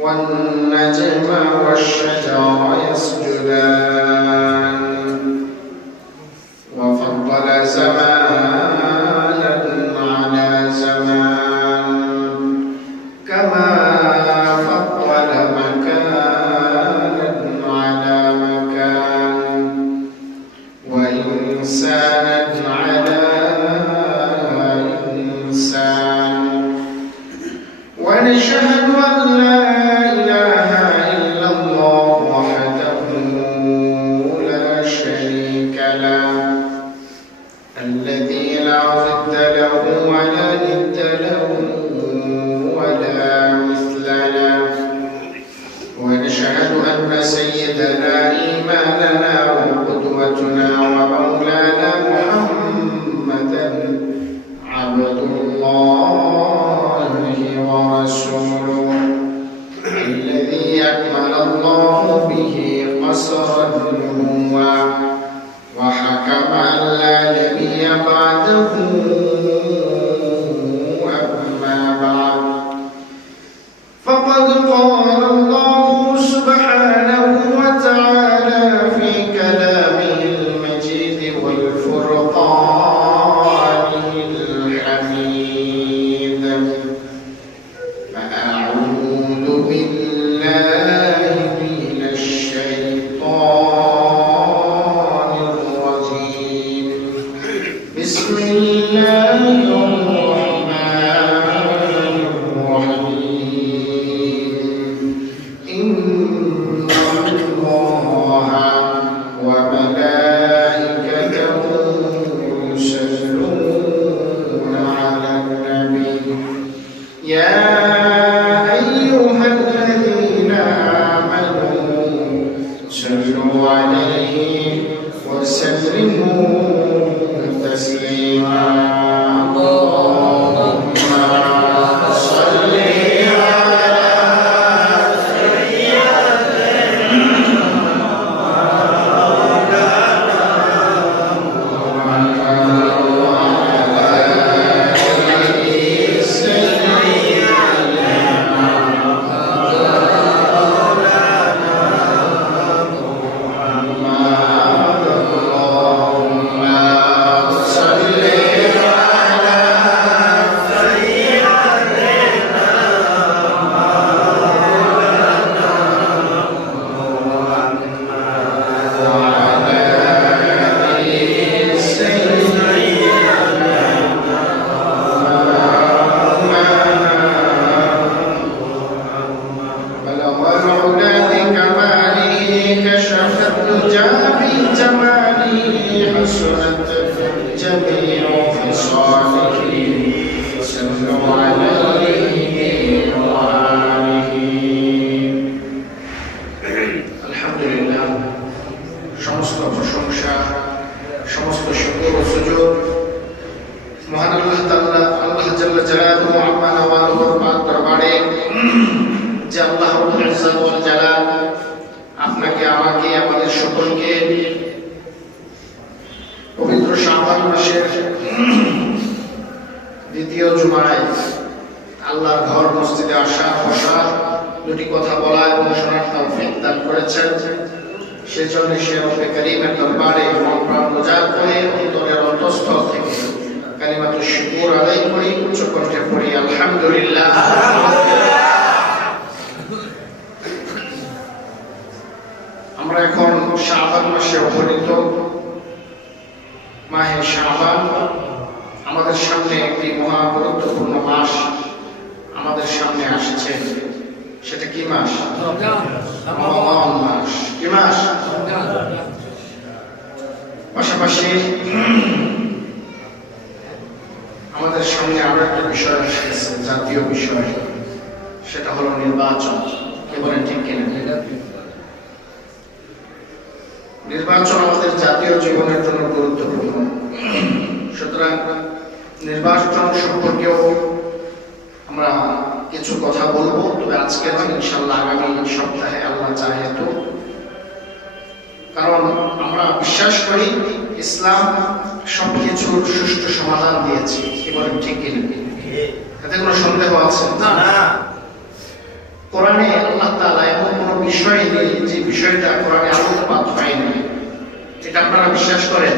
والنجم والشجر يسجدان وفضل زمانا على زمان كما فضل مكانا على مكان وإنسانا على إنسان ونشهد أن لا إله إلا الله وحده لا شريك له الذي لا ضد له ولا ند له ولا مثل له ونشهد أن سيدنا إيماننا وقدوتنا ومولانا محمدا عبد الله ورسوله الذي أكمل الله به قصر النبوة وحكم أن لا نبي بعده أما بعد فقد قال الله سبحانه وتعالى في كلامه المجيد والفرقان الحميد فأعوذ بالله من الشيطان الرجيم بسم الله الرحمن الرحيم إن الله وملائكته يصلون على النبي يا أيها الذين آمنوا صلوا عليه وسلموا تسليما اللهم صل আপনাকে আমাকে আমাদের সকলকে পবিত্র শাবান মাসের দ্বিতীয় জুমায় আল্লাহর ঘর মসজিদে আসা বসা দুটি কথা বলা এবং শোনার তৌফিক দান করেছেন সেজন্য সে রব্বে কারীমের দরবারে প্রাণ মোজার করে অন্তরের অন্তঃস্থল থেকে কালিমাতুশ শুকর আদায় করি উচ্চ কণ্ঠে পড়ি আলহামদুলিল্লাহ। আমরা এখন শাবান মাসে অবনীত মাহে শাবান আমাদের সামনে একটি মহা গুরুত্বপূর্ণ মাস আমাদের সামনে আসছে সেটা কি মাস? রমজান মাস। কি মাস? পাশাপাশি আমাদের সামনে আরো একটা বিষয় এসেছে জাতীয় বিষয় সেটা হলো নির্বাচন। কে বলেন ঠিক কিনা? নির্বাচন আমাদের জাতীয় জীবনের জন্য গুরুত্বপূর্ণ। সুতরাং নির্বাচন সম্পর্কেও আমরা কিছু কথা বলবো, তবে আজকে নয়, ইনশাআল্লাহ আগামী সপ্তাহে আল্লাহ চাহে তো। কারণ আমরা বিশ্বাস করি ইসলাম সবকিছুর সুষ্ঠু সমাধান দিয়েছে। কি বলেন ঠিক কিনা? এতে কোনো সন্দেহ আছে না? কোরআনে আল্লাহ তাআলা এমন কোনো বিষয় নেই যে বিষয়টা কোরআনে আলোকপাত হয়নি। এটা আপনারা বিশ্বাস করেন?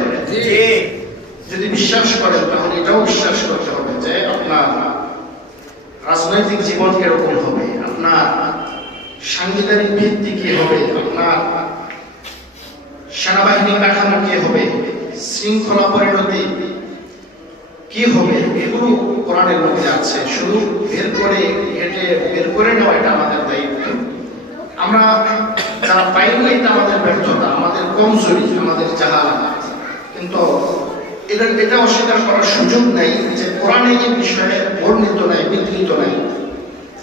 যদি বিশ্বাস করেন তাহলে এটাও বিশ্বাস করতে হবে যে আপনার রাজনৈতিক জীবন কিরকম হবে, আপনার সাংবিধানিক ভিত্তি কি হবে, আপনার সেনাবাহিনী কাঠামো কি হবে, শৃঙ্খলা পরিণতি কি হবে, এগুলো কোরআনের মধ্যে আছে। শুধু বের করে নেওয়া এটা আমাদের দায়িত্ব। আমরা যারা পাইনি এটা আমাদের ব্যর্থতা, আমাদের কমজোরি, আমাদের জাহালাত। কিন্তু এটা অস্বীকার করার সুযোগ নেই যে কোরআনে এই বিষয়ে বর্ণিত নাই, বিধৃত নাই।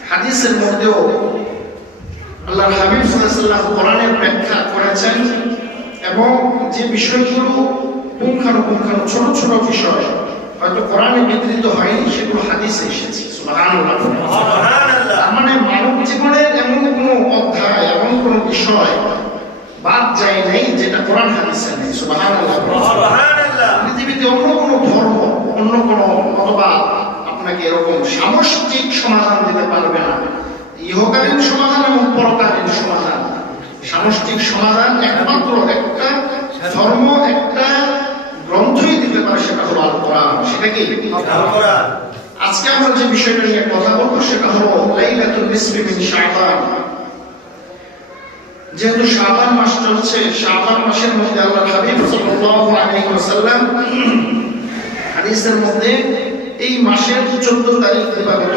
হাদিসের মধ্যেও আল্লাহর হাবিব সাল্লাল্লাহু আলাইহি ওয়াসাল্লাম কোরআনের ব্যাখ্যা করেছেন এবং যে বিষয়গুলো পুঙ্খানুপুঙ্খ ছোট ছোট বিষয় হয়তো কোরআনে বিধৃত হয়নি সেগুলো হাদিসে এসেছে। সুবহানাল্লাহ। তার মানে মানব জীবনের এমন কোনো অধ্যায়, এমন কোনো বিষয় বাদ যায় নাই যেটা কোরআন হাদিসে নেই। সুবহানাল্লাহ। পৃথিবীতে অন্য কোনো ধর্ম, অন্য কোনো মতবাদ আপনাকে এরকম সামষ্টিক সমাধান দিতে পারবে না। ইহকালীন সমাধান এবং পরকালীন সমাধান, সামষ্টিক সমাধান একমাত্র একটা ধর্ম, একটা গ্রন্থই দিতে পারে, সেটা হলো আল কোরআন। সেটা কি? আজকে আমরা যে বিষয়টা নিয়ে কথা বলবো সেটা হলো লাইলাতুন নিসফি মিন শাবান। যেহেতু শাবান মাস চলছে, শাবান মাসের মধ্যে আল্লাহর হাবিব সাল্লাল্লাহু আলাইহি ওয়াসাল্লাম হাদিসের মধ্যে এই মাসের 14 তারিখ দিবাগত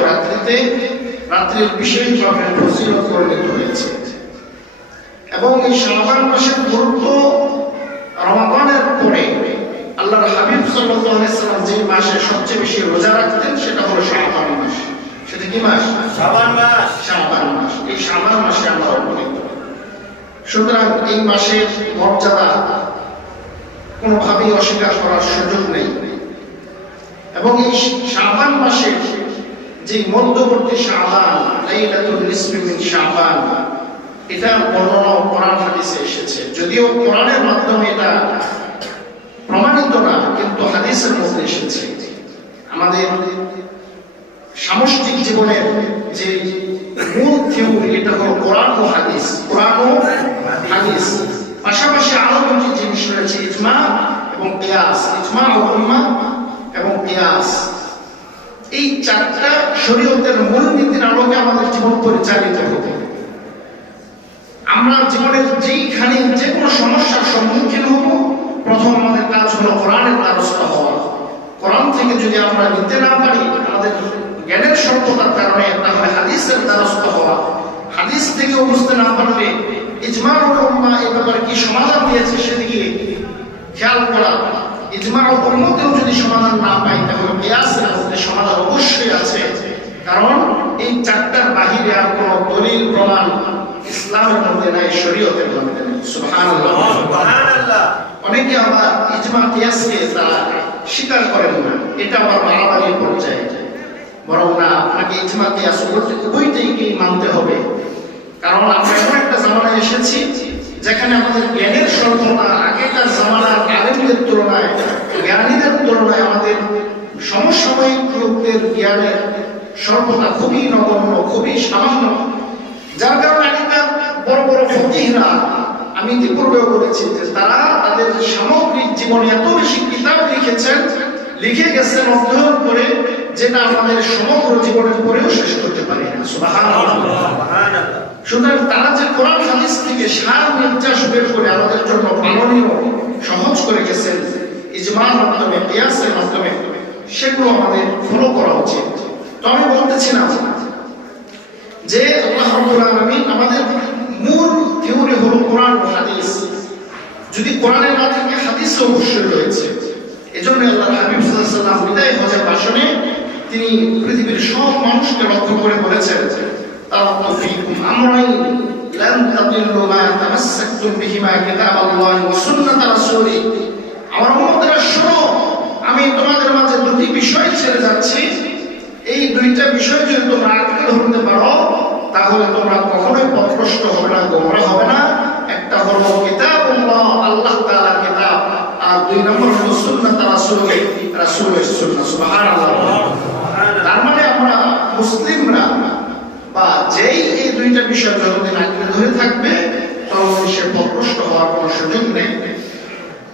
রাত্রির বিশেষভাবে ফজিলত বর্ণিত হয়েছে। এবং এই শাবান মাসের গুরুত্ব রমাদানের পরে আল্লাহর হাবিব সাল্লাল্লাহু আলাইহি ওয়াসাল্লাম যে মাসে সবচেয়ে বেশি রোজা রাখতেন সেটা হলো শাবান মাস। সেটা কি মাস? শাবান মাস। শাবান মাস। এই শাবান মাসে আমরা অবতীর্ণ। সুতরাং এই মাসের মর্যাদা কোনোভাবেই অস্বীকার করার সুযোগ নেই। এবং এই শাবান মাসে যে মধ্যবর্তী শাবান, লাইলাতুন নিসফি মিন শাবান, এটা বর্ণনা কোরআন হাদিসে এসেছে। যদিও কোরআনের মাধ্যমে এটা প্রমাণিত না, কিন্তু হাদিসের মধ্যে এসেছে। আমাদের সামষ্টিক জীবনের যে মূল থিওরি এটা হলো কোরআন ও হাদিস। কোরআন ও হাদিস পাশাপাশি আরো দুটি জিনিস রয়েছে, ইজমা এবং কিয়াস। ইজমা ও উম্মাহ এবং কিয়াস, এই চারটা শরীয়তের মূল নীতির আলোকে আমাদের জীবন পরিচালিত হবে। আমরা জীবনের যেইখানে যে কোনো সমস্যার সম্মুখীন হব, প্রথম আমাদের কাজ হলো কোরআনের দ্বারস্থ হওয়া। কোরআন থেকে যদি আমরা নিতে না পারি, আমাদের জ্ঞানের স্বল্পতার কারণে, তাহলে হাদিসের দ্বারস্থ হওয়া। হাদিস থেকে বুঝতে না পারলে ইজমা ও উম্মাহ এই ব্যাপারে কি সমাধান দিয়েছে সেদিকে খেয়াল করা। ইজমা ও উম্মাতেও যদি সমাধান না পাই, তাহলে কিয়াসের মধ্যে সমাধান অবশ্যই আছে। কারণ এই চারটার বাহিরে আর কোনো দলিল প্রমাণ ইসলামের মধ্যে নাই, শরীয়তের মধ্যে নাই। সুবহানাল্লাহ। সুবহানাল্লাহ। অনেকে আবার ইজমা কিয়াসকে তারা স্বীকার করেন না, এটা আবার বাড়াবাড়ির পর্যায়ে। বরং না, আপনাকে ইজমা কিয়াস উভয়টাকে মানতে হবে। কারণ আমরা এমন একটা জামানায় এসেছি যেখানে আমাদের জ্ঞানের স্বল্পতা আগেকার জামানার আলেমদের তুলনায়, জ্ঞানীদের তুলনায় আমাদের সমসাময়িক লোকদের জ্ঞানের স্বল্পতা খুবই নগণ্য, খুবই সামান্য। যার কারণে আগেকার বড় বড় ফকিহরা, আমি ইতিপূর্বেও বলেছি যে তারা তাদের সামগ্রিক জীবনে এত বেশি কিতাব লিখে গেছেন অধ্যয়ন করে, যেটা আমাদের সমগ্র জীবনের পরেও শেষ করতে পারি না। সুবহানাল্লাহ। সুতরাং তারা যে কোরআন হাদিস থেকে সার নির্যাস বের করে আমাদের জন্য পালনীয় সহজ করে গেছেন ইজমার মাধ্যমে, কিয়াসের মাধ্যমে, সেগুলো আমাদের ফলো করা উচিত। তো আমি বলতেছিলাম যে আল্লাহ রাব্বুল আলামিন আমাদের মূল থিওরি হলো কোরআন ও হাদিস। যদি কোরআনে না থাকে, হাদিসে অবশ্যই রয়েছে। এজন্য আল্লাহর হাবিব সাল্লাল্লাহু আলাইহি ওয়াসাল্লাম বিদায় হজের ভাষণে তিনি পৃথিবীর সব মানুষকে লক্ষ্য করে বলেছেন, তারাক্তু ফীকুম আমরাইন লান তাদিল্লু মা তামাসসাকতুম বিহিমা কিতাবাল্লাহি ওয়া সুন্নাত রাসূলি। আমার উম্মতরা শোনো, আমি তোমাদের মাঝে দুটি বিষয় ছেড়ে যাচ্ছি। এই দুইটা বিষয় যদি তোমরা আঁকড়ে ধরতে পারো, তাহলে তোমরা কখনোই পথভ্রষ্ট হবে না, গোমরা হবে না। একটা হলো কিতাবুল্লাহ, আল্লাহ তাআলার কিতাব, আর দুই নম্বর হলো সুন্নাত রাসূলের সুন্নাহ। সুবহানাল্লাহ। তার মানে আমরা মুসলিমরা বা যেই এই দুইটা বিষয় যতদিন আঁকড়ে ধরে থাকবে ততদিন সে পথভ্রষ্ট হওয়ার কোনো সুযোগ নেই।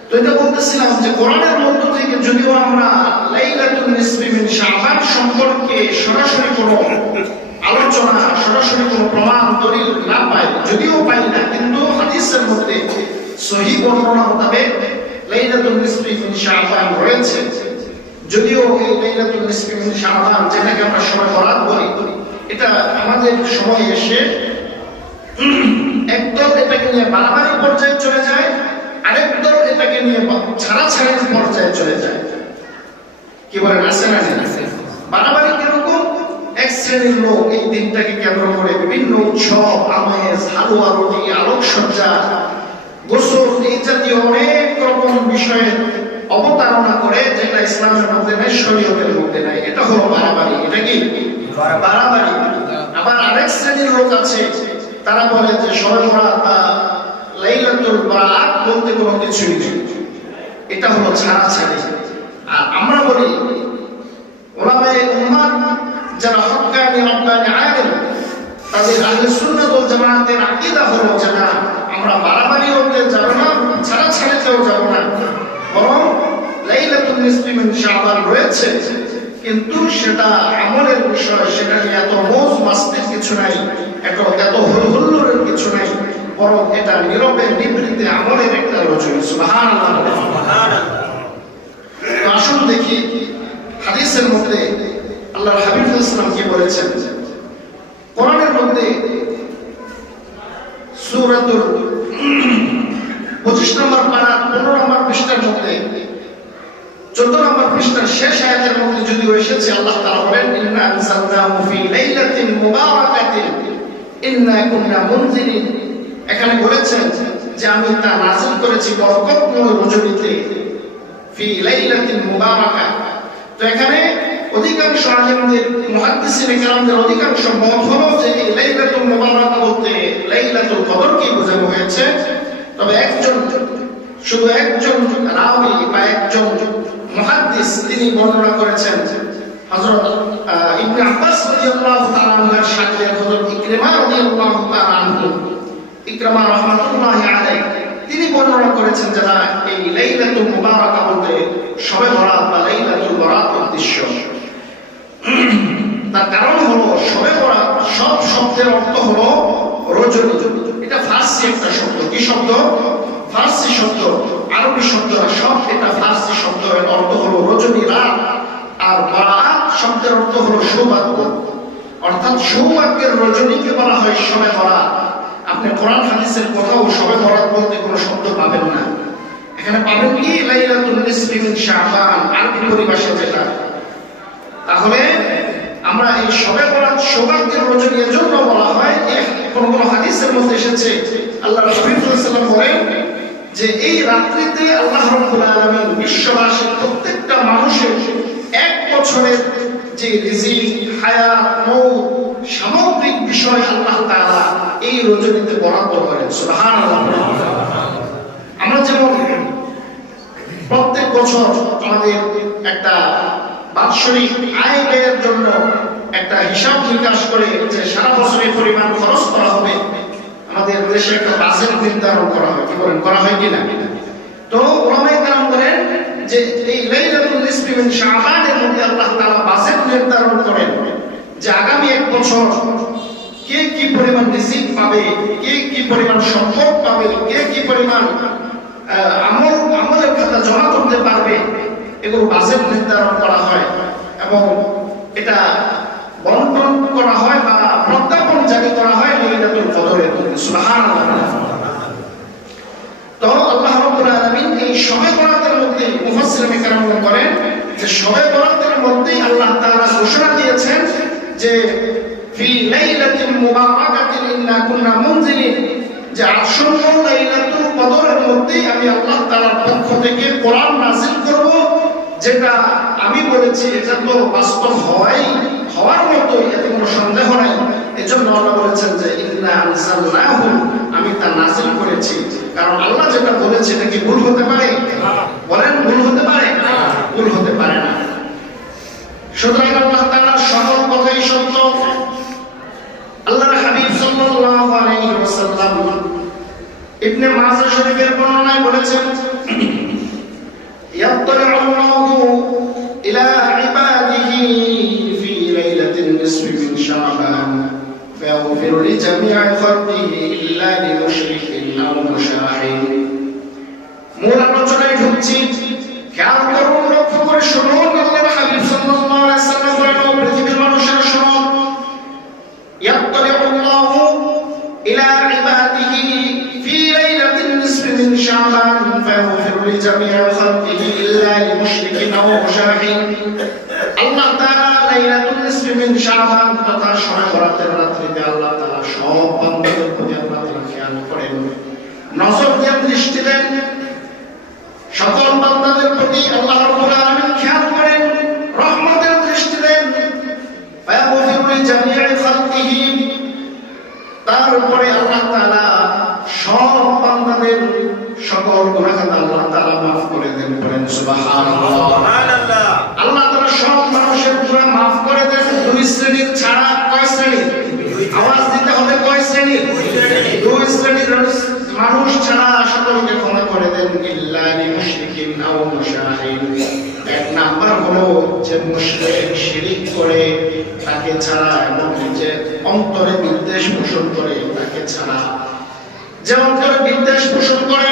তো এটা বলতেছিলাম যে কোরআনের মধ্য থেকে যদিও আমরা লাইলাতুন নিসফি মিন শাবান সম্পর্কে সরাসরি কোনো আলোচনা, সরাসরি কোনো প্রমাণ দলিল না পাই, যদিও পাই না, কিন্তু হাদিসের মধ্যে সহিহ বর্ণনা মোতাবেক লাইলাতুন নিসফি মিন শাবান রয়েছে। যদিও এই লাইলাতুল নিসফি মিন শাবান যেটাকে আমরা সবাই বরাত বলি, এটা আমাদের সময় এসে একদল এটাকে নিয়ে বাড়াবাড়ি পর্যায়ে চলে যায়, আরেক দল এটাকে নিয়ে ছাড়াছাড়ির পর্যায়ে চলে যায়। কি বলেন, আছে না? বাড়াবাড়ি কিরকম? এক শ্রেণীর লোক এই দিনটাকে কেন্দ্র করে বিভিন্ন উৎসব, আমেজ, হালুয়া রুটি, আলোকসজ্জা, গোসল, এই জাতীয় অনেক রকম বিষয়ে অবতারণা করে, যেটা ইসলামের মধ্যে নেই, শরীয়তের মধ্যে নাই। এটা হলো বাড়াবাড়ি। এটা কি বাড়াবাড়ি? আবার আরেক শ্রেণীর লোক আছে, তারা বলে যে শবে বরাত বা লাইলাতুল বারাত বলতে কোনো কিছুই নেই, এটা হলো ছাড়াছাড়ি। আর আমরা বলি উলামায়ে উম্মাহ যারা হক্কানি রব্বানি আলেম, তাদের আহলে সুন্নাত ওয়াল জামাতের আকীদা হলো যে না, আমরা বাড়াবাড়িও যাব না, ছাড়াছাড়িতেও যাব না, বরং লাইলাতুন নিসফি মিন শাবান রয়েছে, কিন্তু সেটা আমলের বিষয়, সেটা নিয়ে এত মৌজ মাস্তির কিছু নাই, এত হুল্লোড়ের কিছু নাই, বরং এটা নীরবে নিবৃত্তে আমলের একটা রচনা। সুবহানাল্লাহ। আসুন দেখি হাদিসের মধ্যে আল্লাহর হাবিব সাল্লাল্লাহু আলাইহি ওয়াসাল্লাম কি বলেছেন। কোরআনের মধ্যে সূরাতুল 25 নম্বর পারা 15 নম্বর পৃষ্ঠার মধ্যে 14 নম্বর পৃষ্ঠার শেষ আয়াতের মধ্যে যদিও এসেছে, আল্লাহ তাআলা বলেন ইন্না আনজালনাহু ফি লাইলাতিন মুবারাকাতিন ইন্না কুন্না মুনজিরিন। এখানে বলেছেন যে আমি তা নাযিল করেছি বরকতময় রজনীতে, ফি লাইলাতিন মুবারাকা। তো এখানে অধিকাংশ আলেমদের, মুহাদ্দিসিনে কেরামদের অধিকাংশ মত হলো যে এই লাইলাতুল মুবারাকা বলতে লাইলাতুল কদরকে বোঝানো হয়েছে। তবে শুধু একজন রাবী বা একজন মুহাদ্দিস তিনি বর্ণনা করেছেন, হযরত ইবনে আব্বাস রাদিয়াল্লাহু তাআলা আনহুর সাথে হযরত ইকরিমা রাদিয়াল্লাহু তাআলা আনহু, ইকরামা রাহমাতুল্লাহি আলাইহি, তিনি বর্ণনা করেছেন যে না, এই লাইলাতুল মুবারাকা বলতে শবে বরাত বা লাইলাতুল বরাত উদ্দেশ্য। তার কারণ হলো শবে বরাত সব শব্দের অর্থ হলো রজনী। এটা ফার্সি একটা শব্দ। কি শব্দ? ফার্সি শব্দ, আরবি শব্দ না, সব এটা ফার্সি শব্দ। এর অর্থ হলো রজনী, রাত। আর বরাত শব্দের অর্থ হলো সৌভাগ্য, অর্থাৎ সৌভাগ্যের রজনীকে বলা হয় শবে বরাত। আপনি কোরআন হাদিসের কোথাও শবে বরাত বলতে কোনো শব্দ পাবেন না। এখানে পাবেন কি লাইলাতুন নিসফি মিন শাবান, আরবি পরিভাষা যেটা। তাহলে আমরা এই শবে বরাত সৌভাগ্যের রজনী এজন্য বলা হয়, কোন কোন হাদিসের মধ্যে এসেছে আল্লাহর হাবিব সাল্লাল্লাহু আলাইহি ওয়াসাল্লাম বলেন যে এই রাত্রিতে আল্লাহ রাব্বুল আলামিন বিশ্ববাসীর প্রত্যেকটা মানুষের এক বছরের যে রিজিক, হায়াত, মওত, সামগ্রিক বিষয় আল্লাহ তাআলা এই রজনীতে বরাদ্দ করেন। সুবহানাল্লাহ। আমরা যেমন প্রত্যেক বছর আমাদের একটা বাৎসরিক আয় ব্যয়ের জন্য একটা হিসাব নিকাশ করে যে সারা বছরের পরিমাণ খরচ করা হবে, আমাদের দেশে একটা বাজেট নির্ধারণ করা হয়। কি বলেন, করা হয় কিনা? তো উলামায়ে কেরাম বলেন যে এই লাইলাতুল নিসফি মিন শাবানের মধ্যে আল্লাহ তাআলা বাজেট নির্ধারণ করেন যে আগামী এক বছর কে কি পরিমাণ রিজিক পাবে, কে কি পরিমাণ সম্পদ পাবে, কে কি পরিমাণ আমলের খাতা জমা করতে পারবে, এগুলো বাজেট নির্ধারণ করা হয় এবং এটা বন্টন করা হয় বা প্রজ্ঞাপন জারি করা হয় লাইলাতুল কদরের মধ্যে। সুবহানাল্লাহ। তো আল্লাহ রাব্বুল আলামিন এই শবে বরাতের মধ্যে, মুফাসসিরিনে কেরাম করেন যে শবে বরাতের মধ্যেই আল্লাহ তাআলা ঘোষণা দিয়েছেন যে ফি লাইলাতিন মুবারাকাতিন ইন্না কুন্না মুনজিলিন, যে আসন্ন লাইলাতুল কদরের মধ্যেই আমি আল্লাহ তাআলার পক্ষ থেকে কোরআন নাযিল করব, যেটা আমি বলেছি এটা তো বাস্তব হওয়ার মতোই, এতে কোনো সন্দেহ নাই। এজন্য আল্লাহ বলেছেন যে ইন্না আনজালনাহু, আমি তা নাযিল করেছি। কারণ আল্লাহ যেটা বলেছে এটা কি ভুল হতে পারে? বলেন, ভুল হতে পারে? ভুল হতে পারে না। সুতরাং আল্লাহ তাআলার সকল কথাই সত্য। ইবনে মাজাহ শরীফের বর্ণনায় বলেছেন ইয়াত্তালি'ুল্লাহু ইলা ইবাদিহি ফি লাইলাতিন নিসফি মিন শাবান ফায়াগফিরু লিজামি'i খালকিহি ইল্লা লিmushrikin আও মুশাহিন। মূল আলোচনায় ঢুকছি, খেয়াল করুন, লক্ষ্য করে শুনুন। আল্লাহর হাবিব সাল্লাল্লাহু আলাইহি ওয়াসাল্লাম বলেন, পৃথিবীর মানুষেরা শুনুন, ইয়াত্তালি'ুল্লাহু ইলা ইবাদিহি ফি লাইলাতিন নিসফি মিন শাবান ফায়াগফিরু লিজামি'i খালকিহি ইল্লা লিmushrikin আও মুশাহিন। আল্লাহ তাআলা লাইলাতুন নিসফি মিন শাবান তথা শবে বরাতের রাত্রিতে আল্লাহ তাআলা সব বান্দাদের প্রতি আল্লাহ তাআলা খেয়াল করেন, নজর দিয়ে দৃষ্টি দেন। সকল বান্দাদের প্রতি আল্লাহ রাব্বুল আলামিন খেয়াল করেন, রহমতের দৃষ্টি দেন। ফায়াগফিরু লিজামি'i খালকিহি, তার উপরে আল্লাহ তাআলা সব বান্দাদের সকল গুনাহ আল্লাহ তাআলা maaf করে দেন। বলেন সুবহানাল্লাহ। সুবহানাল্লাহ। আল্লাহ তাআলা সব মানুষের গুনাহ maaf করে দেন। দুই শ্রেণীর ছাড়া। কয় শ্রেণী? আওয়াজ দিতে হবে, কয় শ্রেণী? দুই শ্রেণীর মানুষ ছাড়া সকলকে ক্ষমা করে দেন। ইল্লা লিmushrikin আও মুশাহিন। এক নাম্বার হলো যে মুশরিক, শিরিক করে, তাকে ছাড়া, এবং যে অন্তরে বিদ্বেষ পোষণ করে, তাকে ছাড়া। যে অন্তরে বিদ্বেষ পোষণ করে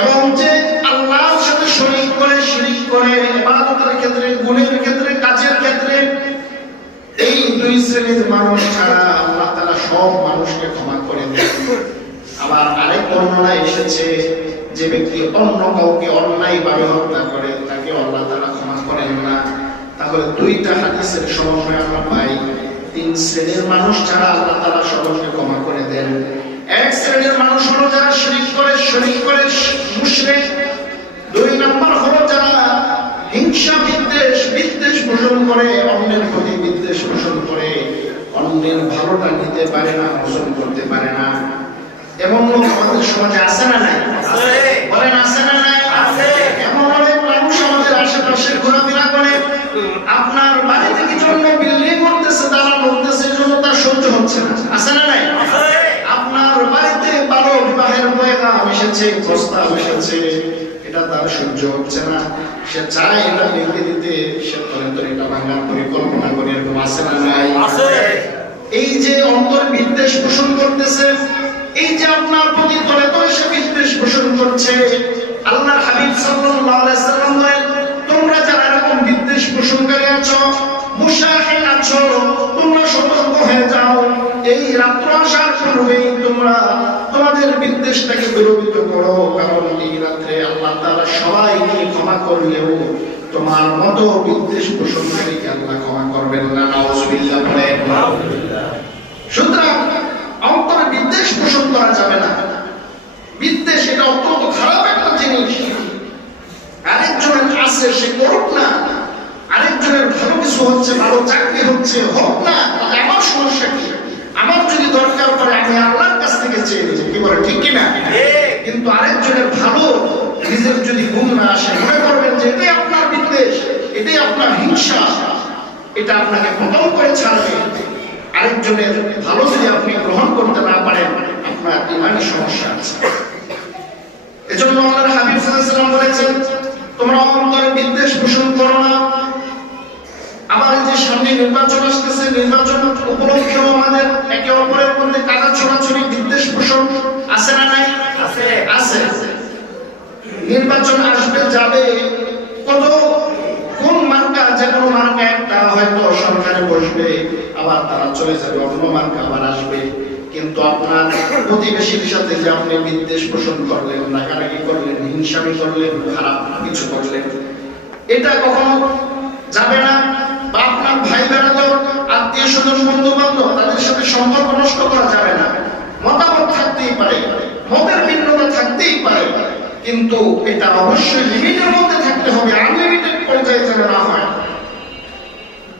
এবং যে আল্লাহর সাথে শরীক করে, শিরিক করে, ইবাদতের ক্ষেত্রে, গুণের ক্ষেত্রে, কাজের ক্ষেত্রে, এই দুই শ্রেণীর মানুষ ছাড়া আল্লাহ তাআলা সব মানুষকে ক্ষমা করে দেন। আবার আরেক বর্ণনায় এসেছে, যে ব্যক্তি অন্য কাউকে অন্যায়ভাবে হত্যা করে, তাকে আল্লাহ তাআলা ক্ষমা করেন না। তাহলে দুইটা হাদিসের সমন্বয়ে আমরা পাই, তিন শ্রেণীর মানুষ ছাড়া আল্লাহ তাআলা সকলকে ক্ষমা করে দেন। এক শ্রেণীর মানুষ হলো যারা শিরিক করে, শরীক করে, মুশরিক। দুই নাম্বার হলো যারা হিংসা, বিদ্বেষ পোষণ করে, অন্যের প্রতি বিদ্বেষ পোষণ করে, অন্যের ভালোটা নিতে পারে না, হজম করতে পারে না। এমন লোক আমাদের সমাজে আছে না নাই? বলেন আছে না নাই? এমন অনেক মানুষ আমাদের আশেপাশে ঘোরাফেরা করে। আপনার বাড়ি থেকে জন্য বিল্ডিং করতেছে, তারা করতেছে, জন্য তার সহ্য হচ্ছে না। আছে না নাই? আপনার বাড়িতে বারো বিবাহের পয়গাম এসেছে, প্রস্তাব এসেছে, এটা তার সহ্য হচ্ছে না। সে চায় এটা ভেঙে দিতে, সে তরে এটা ভাঙার পরিকল্পনা করে। এরকম আছে না নাই? এই যে অন্তর বিদ্বেষ পোষণ করতেছে, এই যে আপনার প্রতি তরে তরে সে বিদ্বেষ পোষণ করছে, আল্লাহর হাবিব সাল্লাল্লাহু আলাইহি ওয়াসাল্লাম বলেন, তোমরা যারা এরকম বিদ্বেষ পোষণকারী আছো, মুশাহিন আছো, তোমরা সতর্ক হয়ে যাও। এই রাত্র আসার পূর্বেই তোমরা তোমাদের বিদ্বেষটাকে দূরীভূত করো, কারণ এই রাত্রে আল্লাহ তাআলা সবাইকে ক্ষমা করলেও তোমার মতো বিদ্বেষ পোষণকারীকে আল্লাহ ক্ষমা করবেন না। নাউযুবিল্লাহ। বলেন নাউযুবিল্লাহ। সুতরাং অন্তরে বিদ্বেষ পোষণ করা যাবে না। বিদ্বেষ এটা অত্যন্ত খারাপ একটা জিনিস। আরেকজনের আছে, সে করুক না। আরেকজনের ভালো কিছু হচ্ছে, ভালো চাকরি হচ্ছে, হোক না, আমার সমস্যা কি? আমার যদি দরকার পড়ে আমি আল্লাহর কাছ থেকে চেয়ে নিই, কি বলে, ঠিক কিনা? কিন্তু আরেকজনের ভালো নিজের যদি গুণ না আসে, মনে করবেন যে এটাই আপনার বিদ্বেষ, এটাই আপনার হিংসা, এটা আপনাকে পতন করে ছাড়বে। আরেকজনের ভালো যদি আপনি গ্রহণ করতে না পারেন, আপনার ইমানি সমস্যা আছে। এজন্য আল্লাহর হাবিব সাল্লাল্লাহু আলাইহি ওয়াসাল্লাম বলেছেন, তোমরা অন্তরে বিদ্বেষ পোষণ করো না। আবার এই যে সামনে নির্বাচন আসতেছে, নির্বাচন উপলক্ষেও আমাদের একে অপরের মধ্যে কাদা ছোড়াছড়ি, বিদ্বেষ পোষণ আছে না নাই? আছে। নির্বাচন আসবে, যাবে, কত কোন মার্কা, যে কোনো মার্কা একটা হয়তো সরকারে বসবে, আবার তারা চলে যাবে, অন্য মার্কা আবার আসবে। কিন্তু আপনার প্রতিবেশীর সাথে যে আপনি বিদ্বেষ পোষণ করলেন, রাগারাগি করলেন, হিংসামি করলেন, খারাপ কিছু করলেন, এটা কখনো যাবে না। বা আপনার ভাই বেড়াতেও, আত্মীয় স্বজন, বন্ধু বান্ধব, তাদের সাথে সম্পর্ক নষ্ট করা যাবে না। মতামত থাকতেই পারে, মতের ভিন্নতা থাকতেই পারে, কিন্তু এটা অবশ্যই লিমিটের মধ্যে থাকতে হবে, আনলিমিটেড পর্যায়ে যেন না হয়।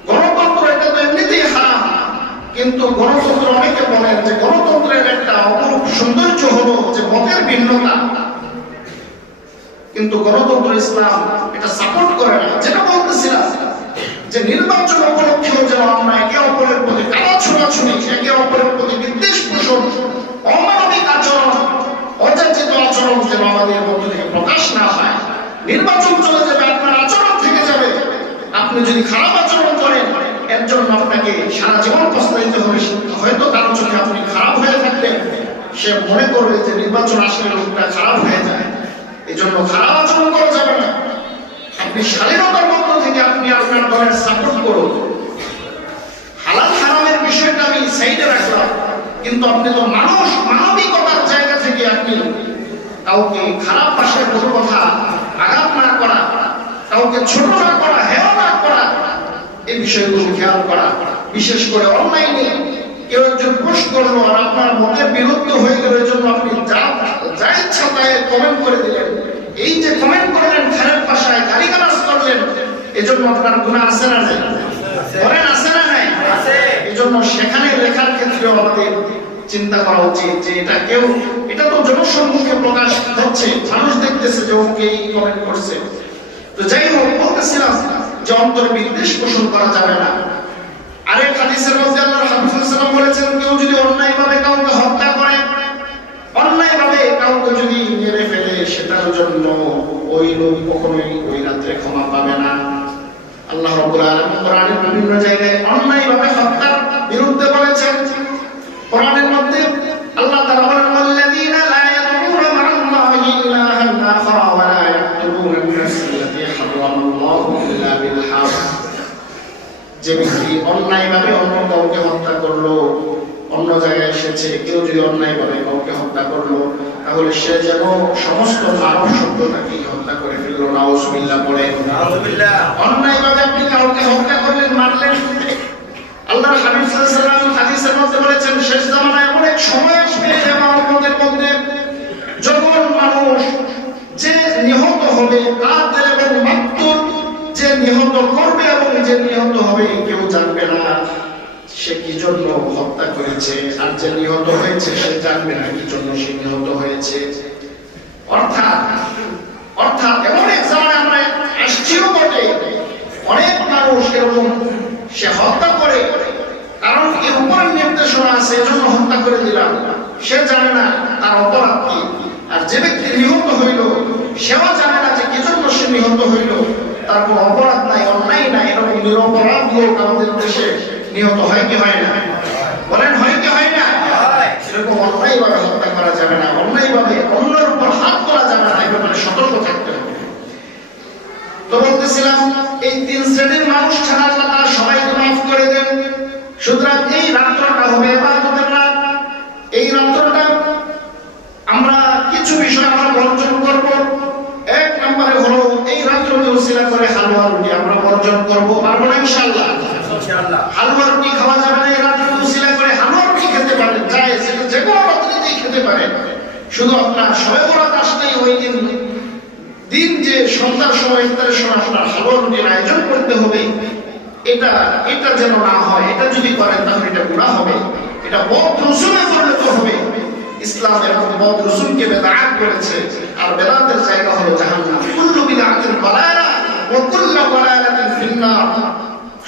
গণতন্ত্র এটা তো এমনিতেই হারাম, কিন্তু গণতন্ত্র, অনেকে বলেন যে গণতন্ত্রের একটা অপরূপ সৌন্দর্য হলো যে মতের ভিন্নতা, কিন্তু গণতন্ত্র ইসলাম এটা সাপোর্ট করে না। যেটা বলতেছিলাম যে নির্বাচন উপলক্ষেও যেন আমরা একে অপরের প্রতি কাদা ছোড়াছুড়ি, একে অপরের প্রতি বিদ্বেষ পোষণ, অমানবিক আচরণ, অযাচিত নির্বাচন চলে যাবে, আপনার আচরণ থেকে যাবে। আপনি যদি খারাপ আচরণ করেন, এর জন্য আপনাকে সারা জীবন পস্তাইতে হবে। হয়তো কারো চোখে আপনি খারাপ হয়ে থাকবেন, সে মনে করবে যে নির্বাচন আসলে লোকটা খারাপ হয়ে যায়। এই জন্য খারাপ আচরণ করা যাবে না। আপনি স্বাধীনতার মধ্য থেকে আপনি আপনার দলের সাপোর্ট করুন। হালাল হারামের বিষয়টা আমি সাইডে রাখলাম, কিন্তু আপনি তো মানুষ, মানবিকতার জায়গা থেকে আপনি কাউকে খারাপ ভাষায় কোনো কথা আঘাত না করা, কাউকে ছোট না করা, হেয় না করা, এই বিষয়গুলো খেয়াল করা। বিশেষ করে অনলাইনে কেউ একজন পোস্ট করলো আর আপনার মতের বিরুদ্ধে হয়ে গেল, এই জন্য আপনি যা ইচ্ছা তাই কমেন্ট করে দিলেন। এই যে কমেন্ট করলেন, খারাপ ভাষায় গালিগালাজ করলেন, এজন্য আপনার গুনাহ আছে না নাই? বলেন আছে না নাই? এই জন্য সেখানে লেখার ক্ষেত্রেও আমাদের চিন্তা করা উচিত যে এটা তো জনসম্মুখে প্রকাশ হচ্ছে, মানুষ দেখতেছে যে ওকে এই কমেন্ট করছে। তো যাই হোক, বলতেছিলাম যে অন্তরে বিদ্বেষ পোষণ করা যাবে না। আরেক হাদিসের মধ্যে আল্লাহর হাবিব সাল্লাল্লাহু আলাইহি ওয়াসাল্লাম বলেছেন, কেউ যদি অন্যায়ভাবে কাউকে হত্যা করে, অন্যায়ভাবে কাউকে যদি মেরে ফেলে, সেটার জন্য ওই লোক কখনোই ওই রাত্রে ক্ষমা পাবে না। আল্লাহ রাব্বুল আলামিন কোরআনের বিভিন্ন জায়গায় অন্যায়ভাবে হত্যার বিরুদ্ধে বলেছেন। কোরআনের মধ্যে আল্লাহ তাআলা বলেন, ওয়াল্লাযীনা লা ইয়াদউনা মা'আল্লাহি ইলাহান আখার ওয়া লা ইয়াকতুলুনা আন-নাফস আল্লাতী হারামাল্লাহু ইল্লা বিল হক। যে ব্যক্তি অন্যায়ভাবে অন্য কাউকে হত্যা করলো, অন্য জায়গায় এসেছে, কেউ যদি অন্যায়ভাবে কাউকে হত্যা করলো, তাহলে সে যেন সমস্ত মানব সভ্যতাকে হত্যা করে ফেললো। নাউযুবিল্লাহ বলে। অন্যায়ভাবে আপনি কাউকে হত্যা করলেন, মারলেন। আল্লাহর হাবিব সাল্লাল্লাহু আলাইহি ওয়াসাল্লাম হাদিসের মধ্যে বলেছেন, শেষ জামানায় এমন এক সময় আসবে আমাদের মধ্যে যখন মানুষ যে নিহত হবে, কাতিল এবং মাকতুল, যে নিহত করবে এবং যে নিহত হবে, কেউ জানবে না সে কি জন্য হত্যা করেছে, আর যে নিহত হয়েছে সে জানবে না কি জন্য সে নিহত হয়েছে। অর্থাৎ এমন এক জামানায় আমরা আসছিও বটে, অনেক মানুষ এরকম সে হত্যা করে, কারণ এর উপর নির্দেশনা আছে, এজন্য হত্যা করে দিলাম, সে জানে না তার অপরাধ কি। আর যে ব্যক্তি নিহত হইল, সেও জানে না যে কি জন্য সে নিহত হইল, তার কোনো অপরাধ নাই, অন্যায় নাই। এরকম নিরপরাধ লোক আমাদের দেশে নিহত হয় কি হয় না? বলেন হয় কি হয় না? এরকম অন্যায়ভাবে হত্যা করা যাবে না, অন্যায়ভাবে অন্যের উপর হাত তোলা যাবে না, এই ব্যাপারে সতর্ক থাকতে হবে। তো বলতেছিলাম, এই তিন শ্রেণীর মানুষ ছাড়া আল্লাহ তাআলা সবাইকে মাফ করে দেন। সুতরাং এই রাত্রটা হবে ইবাদতের রাত। এই রাত্রটা আমরা কিছু বিষয় আমরা বর্জন করব। এক নম্বরে হলো এই রাত্রকে উসিলা করে হালুয়া রুটি আমরা বর্জন করব। পারবো না ইনশাআল্লাহ? ইনশাআল্লাহ। হালুয়া রুটি খাওয়া যাবে না। এই রাত্রকে উসিলা করে হালুয়া রুটি খেতে পারেন, জায়েজ, এটা যে কোনো রাত্রিতেই খেতে পারেন। শুধু আপনার শবে বরাত আসলেই ওই দিন যে সন্ধ্যার সময়, ইফতারের সময় আপনার হালুয়া রুটির আয়োজন করতে হবে, এটা যেন না হয়। এটা যদি করেন তাহলে এটা গুনাহ হবে, এটা বদ রসুমে পরিণত হবে। ইসলাম এরকম বদ রসুমকে বেদাত করেছে, আর বেদাতের জায়গা হলো জাহান্নাম। কুল্লু বিদআতিন দালালা ওয়া কুল্লু দালালাতিন ফিন্নার।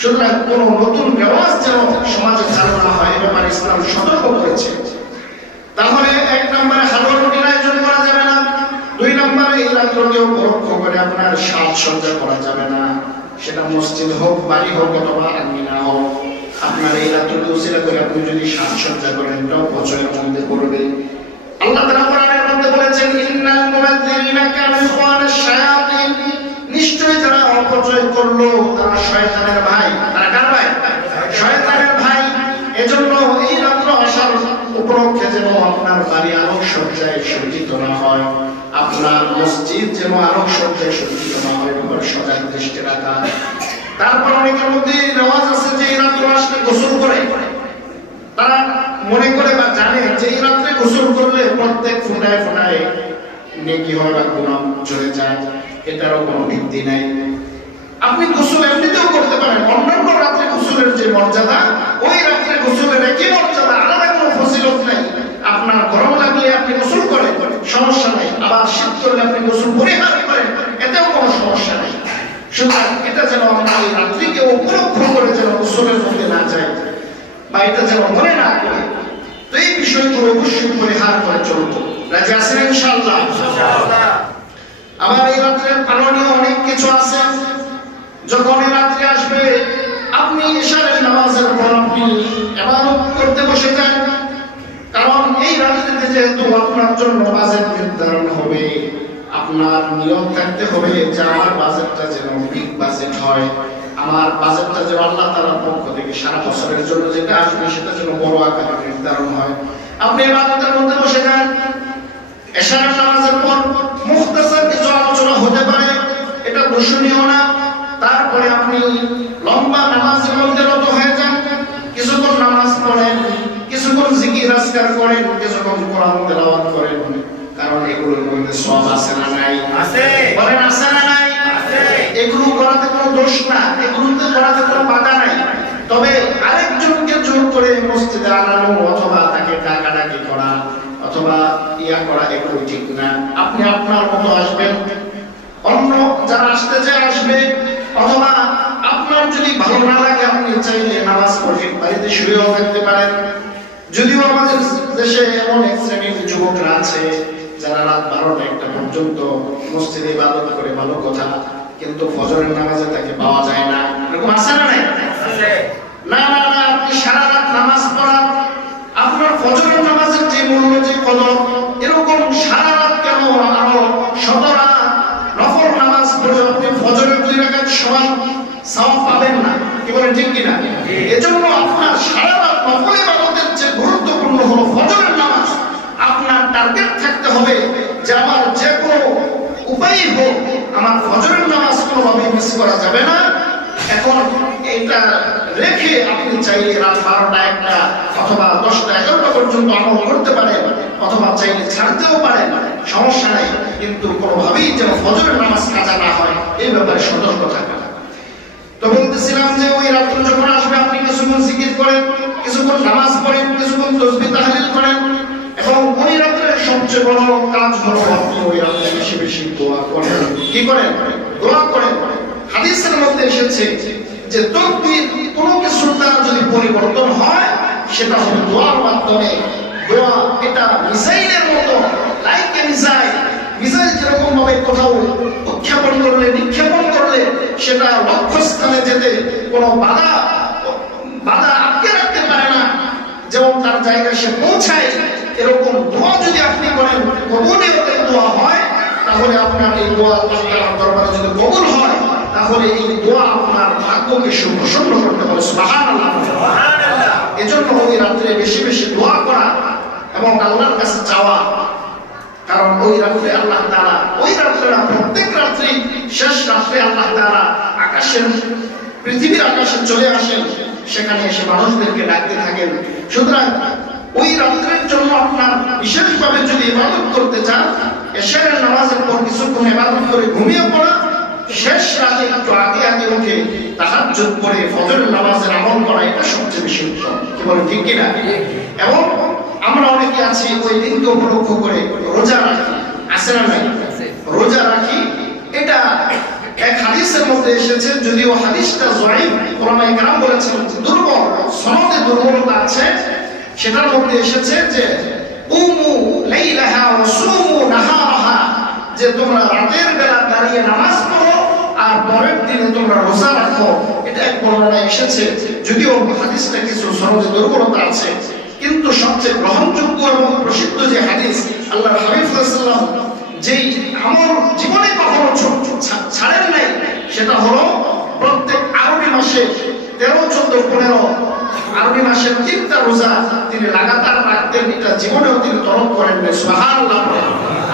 সুতরাং কোন নতুন রেওয়াজ যেন সমাজে চালু না হয়, এ ব্যাপারে ইসলাম সতর্ক করেছে। তাহলে এক নম্বরে হালুয়া রুটির আয়োজন করা যাবে না। দুই নম্বরে এই রাত্রকেও উপলক্ষ করে আপনার সাজসজ্জা করা যাবে না, সেটা মসজিদ হোক, বাড়ি হোক, অথবা আঙ্গিনা হোক। আপনার এই রাত্রকে উসিলা করে আপনি যদি সাজসজ্জা করেন, এটাও বছরের মধ্যে পড়বে। আল্লাহ তাআলা কোরআনের মধ্যে বলেছেন, ইন্নাল মুবাযযিরিনা কানু ইখওয়ানাশ শায়াতিন। নিশ্চয়ই যারা অপচয় করলো তারা শয়তানের ভাই। তারা কার ভাই? শয়তানের ভাই। এজন্য এই রাত্র আসার উপলক্ষে যেন আপনার বাড়ি আলোকসজ্জায় সজ্জিত না হয়, আপনার মসজিদ যেন আলোকসজ্জায় সজ্জিত না হয়, এবার সজাগ দৃষ্টি রাখা। তারপর অনেকের মধ্যে রেওয়াজ আছে যে এই রাত্রে আসলে গোসল করে, তারা মনে করে বা জানে যে এই রাত্রে গোসল করলে প্রত্যেক ফোঁটায় ফোঁটায় নেকি হয় বা গুনাহ ঝরে যায়। এটারও কোনো ভিত্তি নাই। আপনি গোসল এমনিতেও করতে পারেন, অন্যান্য রাত্রে গোসলের যে মর্যাদা, ওই রাত্রে গোসলের একই মর্যাদা, আলাদা কোনো ফজিলত নাই। আপনার গরম লাগলে আপনি গোসল করেন, সমস্যা নাই। আবার শীত করলে আপনি গোসল পরিহার করেন, এতেও কোনো সমস্যা নেই। সুতরাং এটা যেন আমরা এই রাত্রিকে উপলক্ষ করে যেন গোসলের মধ্যে না যাই, বা এটা যেন মনে না করি। তো এই বিষয়গুলো অবশ্যই পরিহার করে চলবো। রাজি আছেন ইনশাআল্লাহ? আবার এই রাত্রে পালনীয় অনেক কিছু আছে। যখন এই রাত্রে আসবে আপনি ইশারের নামাজের পর আপনি ইবাদত করতে বসে যান, কারণ এই রাত্রিতে যেহেতু আপনার জন্য বাজেট নির্ধারণ হবে, আপনার নিয়ম থাকতে হবে যে আমার বাজেটটা যেন বিগ বাজেট হয়, আমার বাজেটটা যেন আল্লাহ তাআলার পক্ষ থেকে সারা বছরের জন্য যেটা আসবে সেটা যেন বড় আকারে নির্ধারণ হয়। আপনি ইবাদতের মধ্যে বসে যান, ইশারের নামাজের পর মুখতাসার কিছু আলোচনা হতে পারে, এটা দর্শনীয় না। তারপরে আপনি লম্বা নামাজের মধ্যে রত হয়ে যান, কিছুক্ষণ নামাজ পড়েন, কিছুক্ষণ জিকির আজকার করেন, কিছুক্ষণ কোরআন তেলাওয়াত করেন, কারণ এগুলোর মধ্যে সওয়াব আছে না নাই? আছে। বলেন আছে না নাই? আছে। এগুলো করাতে কোনো দোষ না, এগুলোতে করাতে কোনো বাধা নাই। তবে আরেকজনকে জোর করে মসজিদে আনানো অথবা তাকে ডাকাডাকি করা অথবা করা এগুলো ঠিক না। আপনি আপনার মতো আসবেন, অন্য যারা আসতে চায় আসবে, অথবা আপনার যদি ভালো না লাগে আপনি চাইলে নামাজ পড়ে বাড়িতে শুয়েও থাকতে পারেন। যদিও আমাদের দেশে এমন এক শ্রেণীর যুবকরা আছে যারা রাত 12টা-1টা পর্যন্ত মসজিদে ইবাদত করে, ভালো কথা, কিন্তু ফজরের নামাজে তাকে পাওয়া যায় না। এরকম আছে না নাই? আছে। না না না, আপনি সারা রাত নামাজ পড়ার আপনার ফজরের নামাজের যে মূল্য, যে কদর, এরকম সারা রাত কেন আরো 17 রাত নফল নামাজ পড়ে আপনি ফজরের 2 রাকাত সমান সওয়াব পাবেন না। কি বলেন, ঠিক কি না? এজন্য আপনার সারা রাত নফল ইবাদতের যে গুরুত্বপূর্ণ হলো ফজরের নামাজ, আপনার টার্গেট থাকতে হবে যে আমার যে কোনো উপায় হোক আমার ফজরের নামাজ কোনোভাবে মিস করা যাবে না। এখন এটা রেখে আপনি চাইলে রাত 12টা-1টা অথবা 10টা-11টা পর্যন্ত আমল করতে পারেন, অথবা চাইলে ছাড়তেও পারেন, সমস্যা নাই, কিন্তু কোনোভাবেই যেন ফজরের নামাজ কাজা না হয় এই ব্যাপারে সতর্ক থাকা। তো বলতেছিলাম যে ওই রাত্র যখন আসবে আপনি কিছুক্ষণ জিকির করেন, কিছুক্ষণ নামাজ পড়েন, কিছুক্ষণ তাসবিহ তাহলিল করেন, এবং ওই রাত্রের সবচেয়ে বড় কাজ হলো আপনি ওই রাত্রে বেশি বেশি দোয়া করেন। কি করেন? দোয়া করেন। হাদিসের মধ্যে এসেছে যে তকদীর কোনো কিছুর দ্বারা যদি পরিবর্তন হয় সেটা হবে দোয়ার মাধ্যমে। দোয়া এটা মিসাইলের মতো, লাইক এ মিসাইল। মিসাইল যেরকম ভাবে কোথাও উৎক্ষেপণ করলে, নিক্ষেপণ করলে সেটা লক্ষ্যস্থানে যেতে কোনো বাধা আটকে রাখতে পারে না, যেমন তার জায়গায় সে পৌঁছায়, এরকম দোয়া যদি আপনি করেন, কবুলের দোয়া হয়, তাহলে আপনার এই দোয়া আল্লাহর দরবারে যদি কবুল হয়, তাহলে এই দোয়া আপনার ভাগ্যকে সুপ্রসন্ন করতে পারে। সুবহানাল্লাহ, সুবহানাল্লাহ। এজন্য ওই রাত্রে বেশি বেশি দোয়া করা এবং আল্লাহর কাছে চাওয়া, কারণ ওই রাত্রে আল্লাহ তাআলা, ওই রাত্রে না, প্রত্যেক রাত্রি শেষ রাত্রে আল্লাহ তাআলা পৃথিবীর আকাশে চলে আসেন, সেখানে এসে মানুষদেরকে ডাকতে থাকেন। সুতরাং ওই রাত্রের জন্য আপনার বিশেষভাবে যদি ইবাদত করতে চান, এশারের নামাজের পর কিছুক্ষণ ইবাদত করে ঘুমিয়ে পড়া, শেষ রাতে একটু আগে আগে উঠে তাহাজ্জুদ করে ফজরের নামাজের আমল করা, এটা সবচেয়ে বেশি উত্তম। কি বলেন, ঠিক কি না? এবং আমরা অনেকে আছি ওই দিনকে উপলক্ষ করে রোজা রাখি, আছে না নাই? রোজা রাখি, এটা এক হাদিসের মধ্যে এসেছে, যদিও হাদিসটা যায়ীফ, ওলামায়ে কেরাম বলেছেন দুর্বল, সনদে দুর্বলতা আছে। সেটার মধ্যে এসেছে যে উমু লাইলাহা ওয়া সুমু নাহারাহা, যে তোমরা রাতের বেলা দাঁড়িয়ে নামাজ পড়ো আর পরের দিনে তোমরা রোজা রাখো। এটা এক বর্ণনায় এসেছে, যদিও হাদিসটা কিছু সনদে দুর্বলতা আছে, কিন্তু সবচেয়ে গ্রহণযোগ্য এবং প্রসিদ্ধ যে হাদিস, আল্লাহর হাবিব সাল্লাল্লাহু আলাইহি ওয়াসাল্লাম যেই আমল জীবনে কখনো ছাড়েন নাই, সেটা হলো প্রত্যেক আরবি মাসে 13, 14, 15 আরবি মাসের 3টা রোজা তিনি লাগাতার রাখতেন। এটা জীবনেও তিনি তরক করেন না। সুবহানাল্লাহ।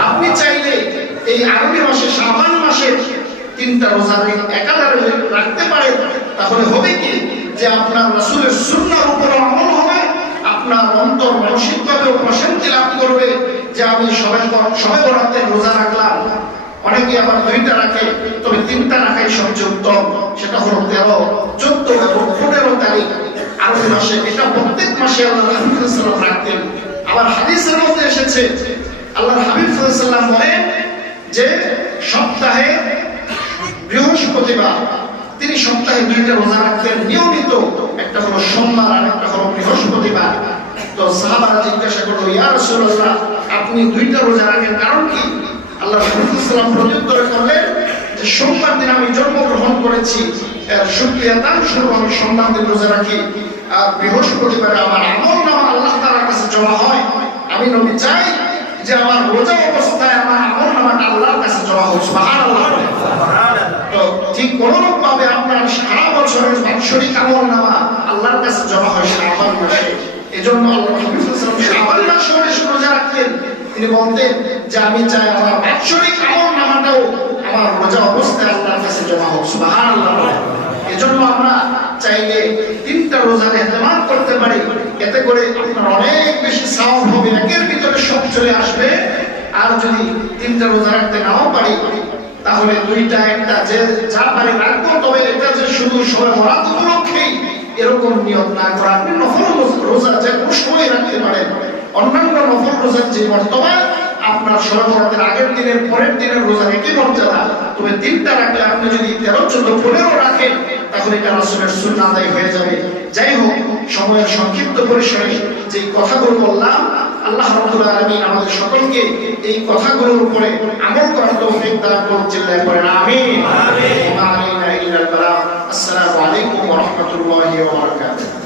আপনি চাইলে এই আরবি মাসে শাবান মাসে 3টা রোজা একাধারে রাখতে পারেন, তাহলে হবে কি যে আপনার রাসূলের সুন্নাহর উপর আমল হবে, আপনার অন্তর মানসিকভাবে প্রশান্তি লাভ করবে যে আমি সবে বরাতের রোজা রাখলাম। অনেকে আবার 2টা রাখে, তবে 3টা রাখাই সবচেয়ে উত্তম। সেটা হলো 13, 14 এবং 15 তারিখ আরবি মাসে। এটা প্রত্যেক মাসে আল্লাহর হাবিব সাল্লাল্লাহু আলাইহি ওয়াসাল্লাম রাখতেন। আবার হাদিসের মধ্যে এসেছে আল্লাহর হাবিব সাল্লাল্লাহু আলাইহি ওয়াসাল্লাম বলেন যে সপ্তাহে বৃহস্পতিবার তিনি সপ্তাহে 2টা রোজা রাখতেন নিয়মিত, একটা হলো সোমবার আর একটা হলো বৃহস্পতিবার। তো সাহাবারা জিজ্ঞাসা করলো, ইয়া রাসূলুল্লাহ, আপনি 2টা রোজা রাখেন, কারণ কি? আল্লাহ রাসূল সাল্লাল্লাহু আলাইহি প্রত্যুত্তর করলেন যে সোমবার দিন আমি জন্মগ্রহণ করেছি, এর শুকরিয়া তার স্বরূপ আমি সোমবার দিন রোজা রাখি, আর বৃহস্পতিবারে আমার আমলনামা আল্লাহ তাআলার কাছে জমা হয়। আমি নবী চাই যে আমার রোজা অবস্থায় আমার আমলনামাটা আল্লাহর কাছে জমা হোক। সুবহানাল্লাহ। তো ঠিক কোনরূপ ভাবে আপনার সারা বছরের বাৎসরিক আমলনামা আল্লাহর কাছে জমা হয় শাবান মাসে। এজন্য আল্লাহ রাসূল সাল্লাল্লাহু আলাইহি ওয়াসাল্লাম শাবান মাসে রোজা রাখতেন। তিনি বলতেন যে আমি চাই আমার বাৎসরিক আমলনামাটাও আমার রোজা অবস্থায় আল্লাহর কাছে জমা হোক। সুবহানাল্লাহ। এজন্য আমরা চাইলে 3টা রোজার ইহতিমাম করতে পারি, এতে করে আপনার অনেক বেশি সওয়াব হবে, একের ভিতরে সব চলে আসবে। আর যদি 3টা রোজা রাখতে নাও পারি তাহলে 2টা 1টা যে যা পারি রাখবো, তবে এটা যে শুধু শবে বরাত উপলক্ষেই এরকম নিয়ত না করে আপনি নফল রোজা যে কোনো সময় রাখতে পারেন। অন্যান্য নফল রোজার যে মর্তবা আপনার শবে বরাতের আগের দিনের পরের দিনের রোজার একই মর্যাদা, তবে 3টা রাখলে আপনি যদি 13, 14, 15 রাখেন তাহলে এটা রাসূলের সুন্নাহ আদায় হয়ে যাবে। যাই হোক, সময়ের সংক্ষিপ্ত পরিসরে যে কথাগুলো বললাম, আল্লাহ রাব্বুল আলামিন আমাদের সকলকে এই কথাগুলোর উপরে আমল করার তৌফিক দান করুন। চিল্লায়ে পড়েন আমিন। আমিন। ওয়া আলাইনা ইল্লাল বালাগ। আসসালামু আলাইকুম ওয়া রাহমাতুল্লাহি ওয়া বারাকাতুহু।